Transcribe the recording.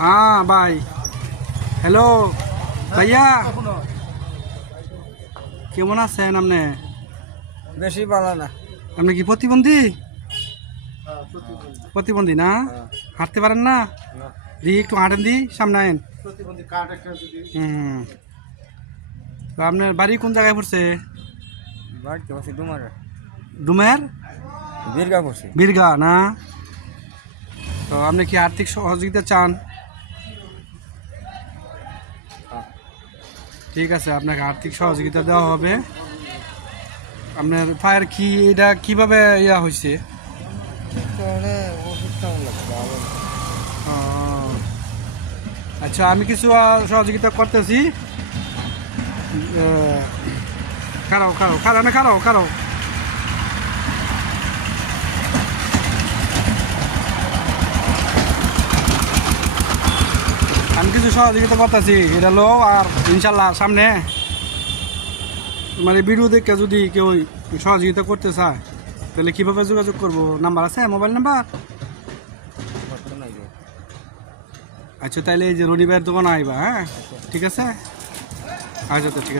হ্যাঁ ভাই, হ্যালো ভাইয়া, কেমন আছেন আপনি? বেশি ভালো না। আপনি কি প্রতিবন্ধী? প্রতিবন্ধী না, হাঁটতে পারেন না? দি একটু হাঁটেন, দি সামনে আইন। হুম, তো আপনার বাড়ি কোন জায়গায় পড়ছে? বাড়িতে বসে ডুমারে ডুমের বীরগা বসে। বীরগা না? তো আপনি কি আর্থিক সহযোগিতা চান? ঠিক আছে, আপনাকে আর্থিক সহযোগিতা দেওয়া হবে। আপনার পায়ের কি এটা কিভাবে ইয়া হয়েছে? ও, আচ্ছা, আমি কিছু সহযোগিতা করতেছি। খারাও খারাও খারাও না, খারাও খারাও। আমি কিছু সহযোগিতা করতেছি, এটা লো। আর ইনশাল্লাহ সামনে মানে ভিডিও দেখে যদি কেউ সহযোগিতা করতে চায় তাহলে কীভাবে যোগাযোগ করবো? নাম্বার আছে, মোবাইল নাম্বার? আচ্ছা, তাহলে এই যে রনি ভাইয়ের দোকানে আইবা। হ্যাঁ, ঠিক আছে। আচ্ছা, তো ঠিক আছে।